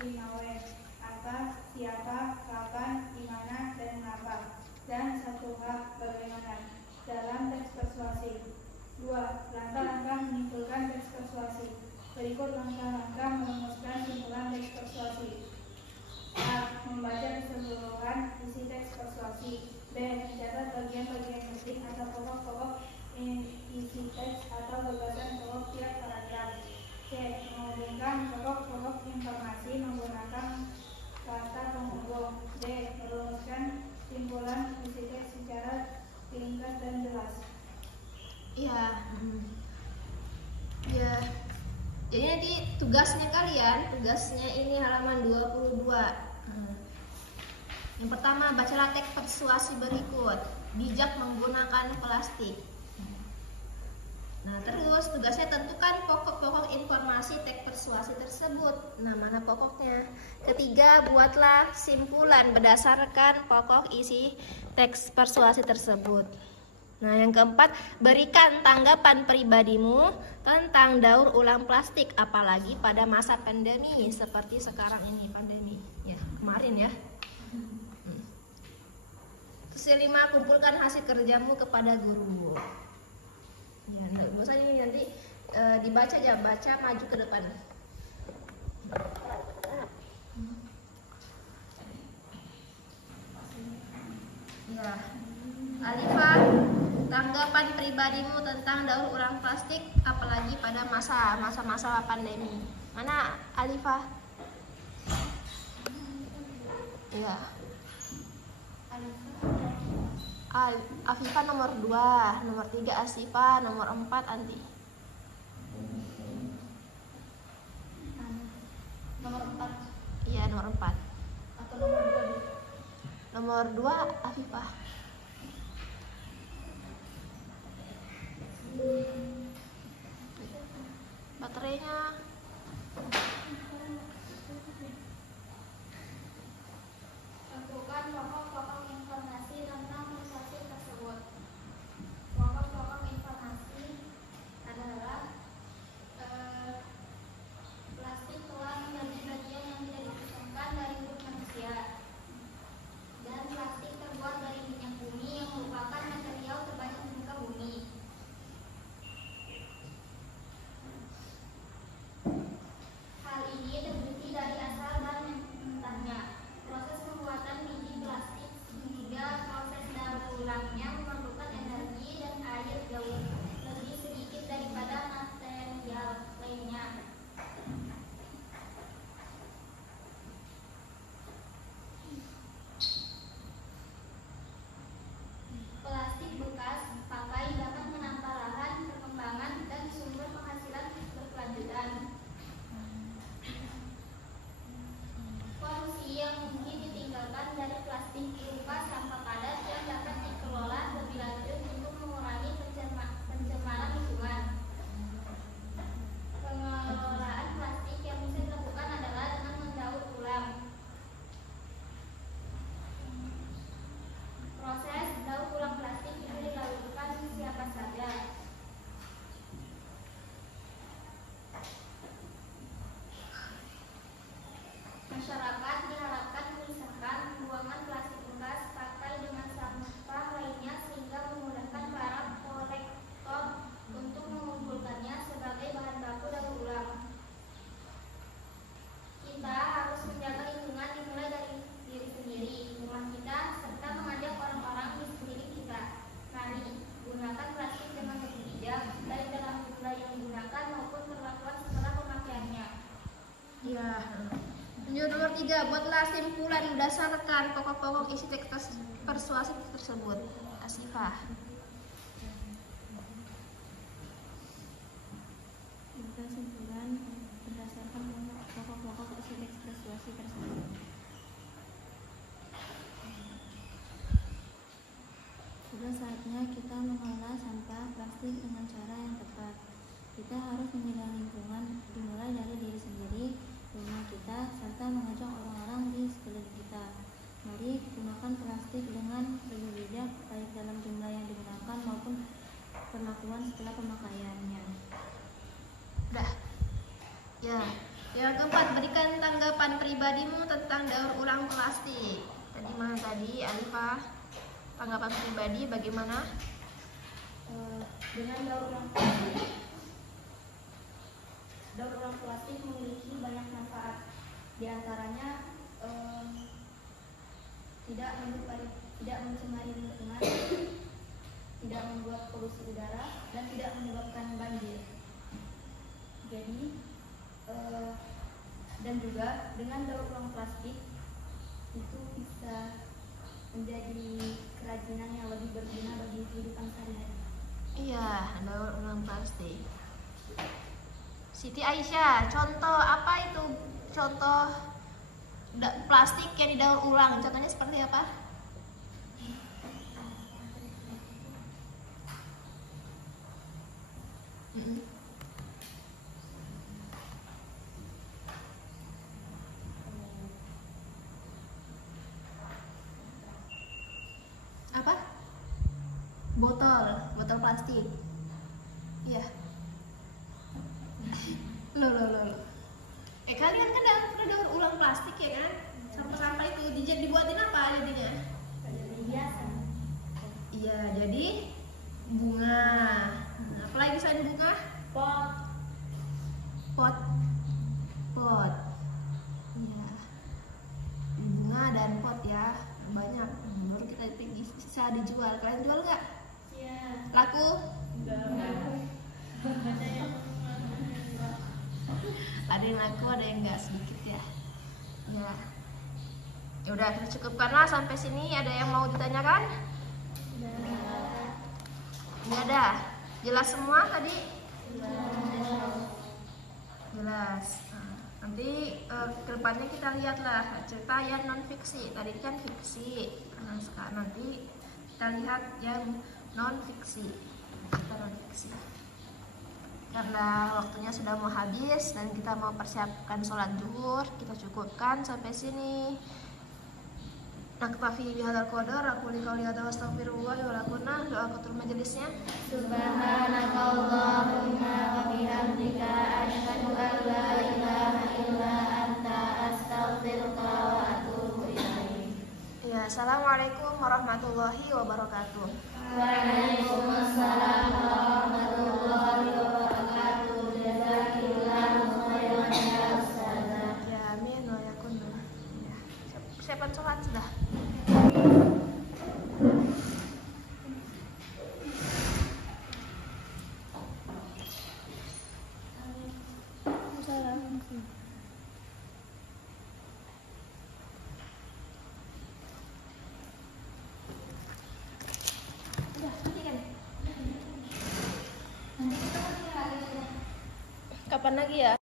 Simawe, apa, siapa, kapan, di mana, dan mengapa. Dan satu hak bagaimana dalam teks persuasi. 2. Langkah-langkah menyimpulkan teks persuasi. Berikut langkah-langkah merumuskan simpulan teks persuasi. A. Membaca keseluruhan isi teks persuasi. B. Mencatat bagian-bagian penting atau pokok-pokok isi teks atau gagasan pokok tiap paragraf. C. Menghubungkan pokok-pokok informasi menggunakan kata penghubung. D. Merumuskan simpulan isi teks secara ringkas dan jelas. Ya. Jadi nanti tugasnya ini halaman 22. Yang pertama, bacalah teks persuasi berikut. Bijak menggunakan plastik. Nah, terus tugasnya tentukan pokok-pokok informasi teks persuasi tersebut. Nah, mana pokoknya? Ketiga, buatlah simpulan berdasarkan pokok isi teks persuasi tersebut. Nah, yang keempat, berikan tanggapan pribadimu tentang daur ulang plastik, apalagi pada masa pandemi seperti sekarang ini, pandemi ya, kemarin ya. Terus yang 5, kumpulkan hasil kerjamu kepada guru. Ya, nggak usah ini nanti dibaca aja, baca maju ke depan. Ya, Alifah, tanggapan pribadimu tentang daur ulang plastik, apalagi pada masa-masa pandemi. Mana Alifah? Iya. Afifah nomor 2, nomor 3 Asifah, nomor 4 Anti. Nomor 4. Iya, nomor 4. Atau nomor 2? Nomor 2 Afifah. Baterainya tentukan pokok-pokok informasi tentang persuasi tersebut. Pokok-pokok informasi adalah plastik telah menjadi bagian yang tidak dipisahkan dari hidup manusia, dan plastik terbuat dari minyak bumi yang merupakan material terbanyak di muka bumi. Hal ini terbukti dari asal dan mentahnya. Proses pembuatan biji plastik hingga proses daur ulangnya memerlukan energi dan air jauh lebih sedikit daripada material lainnya. Plastik bekas pakai dapat menambah lahan perkembangan dan sumber penghasilan berkelanjutan. Polusi yang mungkin ditinggalkan dari plastik berupa sampah padat yang dapat dikelola lebih lanjut untuk mengurangi pencemaran lingkungan. Pengelolaan plastik yang bisa dilakukan adalah dengan mendaur ulang. Proses daur ulang plastik itu dilakukan siapa saja. Masyarakat diharapkan memisahkan buangan plastik bekas pakai dengan sampah lainnya sehingga memudahkan para kolektor untuk mengumpulkannya sebagai bahan baku daur ulang. Kita harus menjaga lingkungan dimulai dari diri sendiri, rumah kita, serta mengajak orang-orang di sekeliling kita. Mari gunakan plastik dengan lebih bijak, baik dalam jumlah yang digunakan maupun perlakuan setelah pemakaiannya. ya. Lanjut nomor 3, buatlah simpulan berdasarkan pokok-pokok isi teks persuasi tersebut. Asifah. Buatlah simpulan berdasarkan pokok-pokok isi teks persuasi tersebut. Sudah saatnya kita mengolah sampah plastik dengan cara yang tepat. Kita harus menjaga lingkungan dimulai dari diri sendiri, rumah kita, serta mengajak orang-orang di sekeliling kita. Mari gunakan plastik dengan lebih bijak, baik dalam jumlah yang digunakan maupun perlakuan setelah pemakaiannya. Udah. Ya. Yang keempat, berikan tanggapan pribadimu tentang daur ulang plastik. Tadi mana tadi, Alifah? Tanggapan pribadi bagaimana? Dengan daur ulang plastik memiliki banyak manfaat. Di antaranya tidak mencemari lingkungan, tidak membuat polusi udara, dan tidak menyebabkan banjir. Jadi dan juga dengan daur ulang plastik itu bisa menjadi kerajinan yang lebih berguna bagi kehidupan sehari-hari. Iya, daur ulang plastik. Siti Aisyah, contoh apa itu? Contoh plastik yang didaur ulang, contohnya seperti apa? Apa? Botol plastik. Iya. Loh. Kalian kan pernah daur ulang plastik ya kan? Sampah-sampah itu dibuatin apa jadinya? Hiasan. Iya, jadi bunga. Apalagi selain bunga? Pot. Iya. Bunga dan pot ya, banyak. Baru kita bisa dijual. Kalian jual nggak? Iya. Laku? Enggak. Ada yang laku, ada yang enggak, sedikit ya. Ya udah, kita cukupkanlah sampai sini. Ada yang mau ditanyakan? Ini ada. Jelas semua tadi? Jelas. Nah, nanti kedepannya kita lihatlah cerita yang non fiksi. Tadi kan fiksi. Nah, sekarang nanti kita lihat yang non fiksi. Karena waktunya sudah mau habis dan kita mau persiapkan sholat zuhur, kita cukupkan sampai sini. Naktafi bihadzal qadar, aku liqauli hadza wastaghfirullah wa lakum. Doa majelisnya. Subhanakallahumma wa bihamdika asyhadu an la ilaha illa anta astaghfiruka wa atubu ilaik. Ya, assalamualaikum warahmatullahi wabarakatuh. Waalaikumsalam warahmatullahi wabarakatuh. Jazakillahu khairan ya ustazah. Ya, amin wa yakun. Ya, persiapan sholat sudah. Kapan lagi ya?